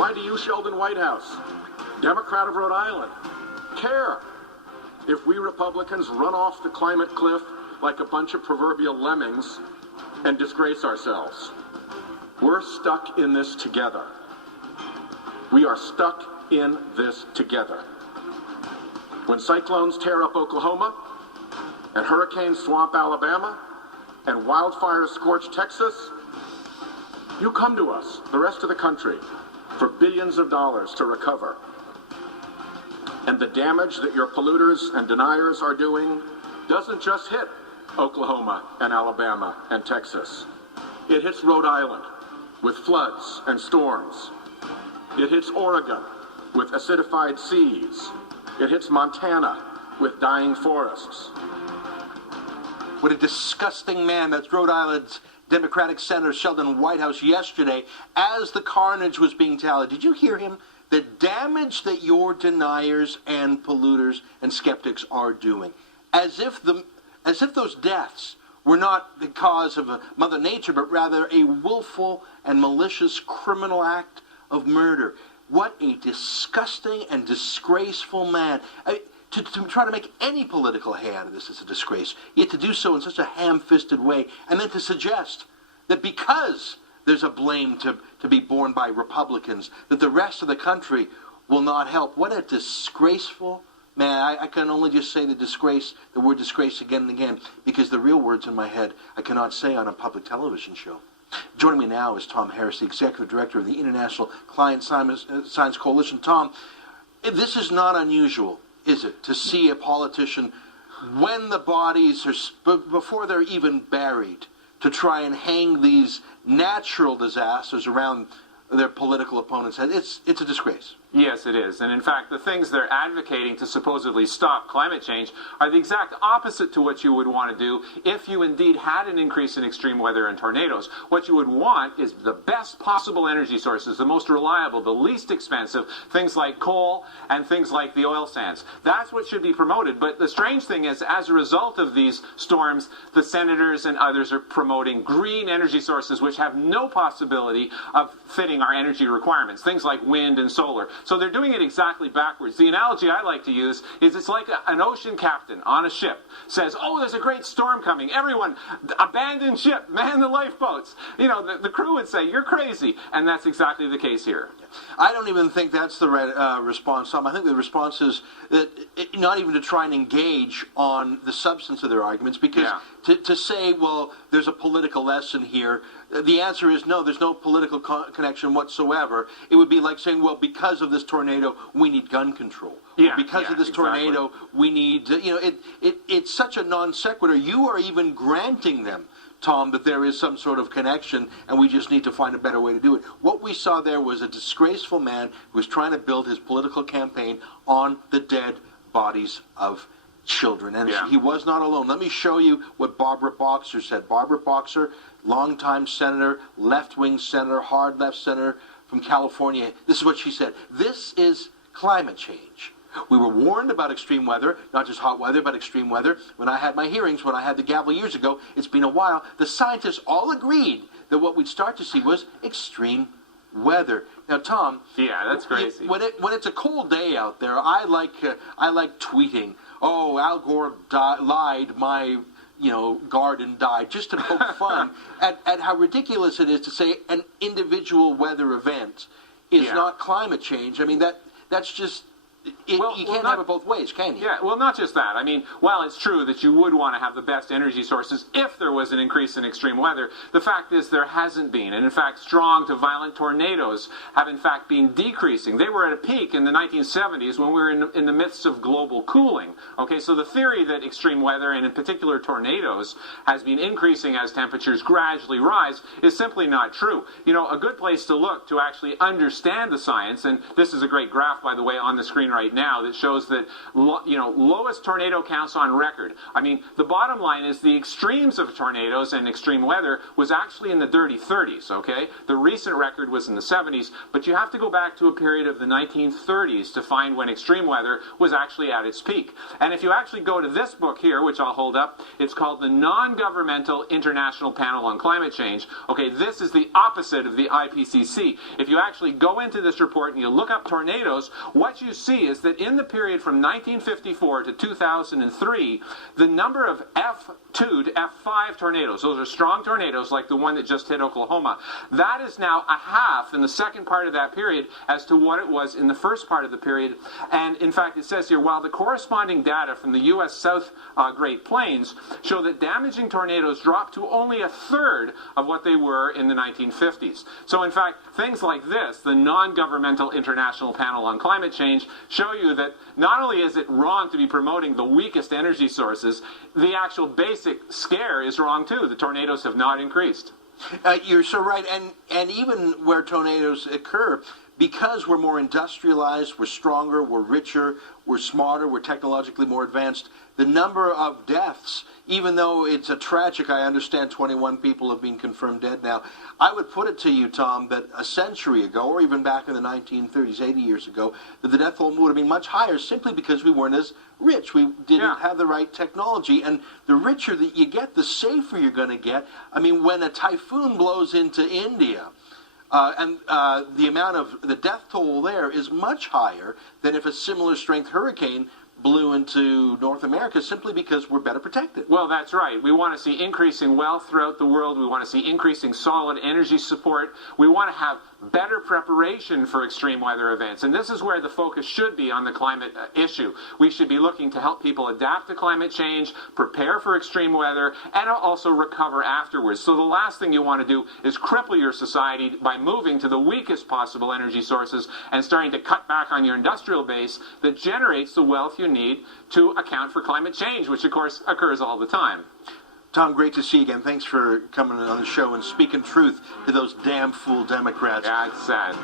Why do you, Sheldon Whitehouse, Democrat of Rhode Island, care if we Republicans run off the climate cliff like a bunch of proverbial lemmings and disgrace ourselves? We're stuck in this together. We are stuck in this together. When cyclones tear up Oklahoma, and hurricanes swamp Alabama, and wildfires scorch Texas, you come to us, the rest of the country, for billions of dollars to recover. And the damage that your polluters and deniers are doing doesn't just hit Oklahoma and Alabama and Texas. It hits Rhode Island with floods and storms. It hits Oregon with acidified seas. It hits Montana with dying forests. What a disgusting man. That's Rhode Island's Democratic Senator Sheldon Whitehouse yesterday as the carnage was being tallied. Did you hear him? The damage that your deniers and polluters and skeptics are doing. As if those deaths were not the cause of Mother Nature, but rather a willful and malicious criminal act of murder. What a disgusting and disgraceful man. To try to make any political hay out of this is a disgrace, yet to do so in such a ham-fisted way, and then to suggest that because there's a blame to be borne by Republicans, that the rest of the country will not help. What a disgraceful man. I can only just say the word disgrace again and again, because the real words in my head I cannot say on a public television show. Joining me now is Tom Harris, the Executive Director of the International Climate Science Coalition. Tom, this is not unusual, is it, to see a politician, when the bodies are, before they're even buried, to try and hang these natural disasters around their political opponents' heads? It's a disgrace. Yes, it is. And in fact, the things they're advocating to supposedly stop climate change are the exact opposite to what you would want to do if you indeed had an increase in extreme weather and tornadoes. What you would want is the best possible energy sources, the most reliable, the least expensive, things like coal and things like the oil sands. That's what should be promoted. But the strange thing is, as a result of these storms, the senators and others are promoting green energy sources which have no possibility of fitting our energy requirements, things like wind and solar. So they're doing it exactly backwards. The analogy I like to use is it's like an ocean captain on a ship says, oh, there's a great storm coming. Everyone, abandon ship, man the lifeboats. You know, the crew would say, you're crazy. And that's exactly the case here. I don't even think that's the right response, Tom. I think the response is that not even to try and engage on the substance of their arguments, because to say, well, there's a political lesson here, the answer is no, there's no political connection whatsoever. It would be like saying, well, because of this tornado, we need gun control. Because of this tornado, we need, it's such a non sequitur. You are even granting them, Tom, that there is some sort of connection, and we just need to find a better way to do it. What we saw there was a disgraceful man who was trying to build his political campaign on the dead bodies of children. And he was not alone. Let me show you what Barbara Boxer said. Barbara Boxer, longtime senator, left-wing senator, hard left senator from California. This is what she said. This is climate change. We were warned about extreme weather, not just hot weather, but extreme weather. When I had my hearings, when I had the gavel years ago, it's been a while, the scientists all agreed that what we'd start to see was extreme weather. Now, Tom, that's crazy. When it's a cold day out there, I like tweeting, oh, Al Gore lied, my garden died, just to poke fun at how ridiculous it is to say an individual weather event is not climate change. I mean, that's just... you can't have it both ways, can you? Yeah, well, not just that. I mean, while it's true that you would want to have the best energy sources if there was an increase in extreme weather, the fact is there hasn't been. And in fact, strong to violent tornadoes have in fact been decreasing. They were at a peak in the 1970s when we were in the midst of global cooling. Okay, so the theory that extreme weather, and in particular tornadoes, has been increasing as temperatures gradually rise is simply not true. You know, a good place to look to actually understand the science, and this is a great graph, by the way, on the screen screen right now that shows that, lowest tornado counts on record. I mean, the bottom line is the extremes of tornadoes and extreme weather was actually in the dirty 30s, okay? The recent record was in the 70s, but you have to go back to a period of the 1930s to find when extreme weather was actually at its peak. And if you actually go to this book here, which I'll hold up, it's called the Non-Governmental International Panel on Climate Change. Okay, this is the opposite of the IPCC. If you actually go into this report and you look up tornadoes, what you see is that in the period from 1954 to 2003, the number of F2 to F5 tornadoes, those are strong tornadoes like the one that just hit Oklahoma, that is now a half in the second part of that period as to what it was in the first part of the period. And in fact, it says here, while the corresponding data from the U.S. South Great Plains show that damaging tornadoes dropped to only a third of what they were in the 1950s. So in fact, things like this, the Non-Governmental International Panel on Climate Change, show you that not only is it wrong to be promoting the weakest energy sources, the actual basic scare is wrong too. The tornadoes have not increased. You're so right, and even where tornadoes occur, because we're more industrialized, we're stronger, we're richer, we're smarter, we're technologically more advanced, the number of deaths, even though it's a tragic, I understand 21 people have been confirmed dead now, I would put it to you, Tom, that a century ago, or even back in the 1930s, 80 years ago, that the death toll would have been much higher simply because we weren't as rich. We didn't have the right technology. And the richer that you get, the safer you're going to get. I mean, when a typhoon blows into India, the amount of the death toll there is much higher than if a similar strength hurricane blew into North America, simply because we're better protected. Well, that's right. We want to see increasing wealth throughout the world. We want to see increasing solid energy support. We want to have better preparation for extreme weather events. And this is where the focus should be on the climate issue. We should be looking to help people adapt to climate change, prepare for extreme weather, and also recover afterwards. So the last thing you want to do is cripple your society by moving to the weakest possible energy sources and starting to cut back on your industrial base that generates the wealth you need to account for climate change, which of course occurs all the time. Tom, great to see you again. Thanks for coming on the show and speaking truth to those damn fool Democrats. Yeah, it's sad.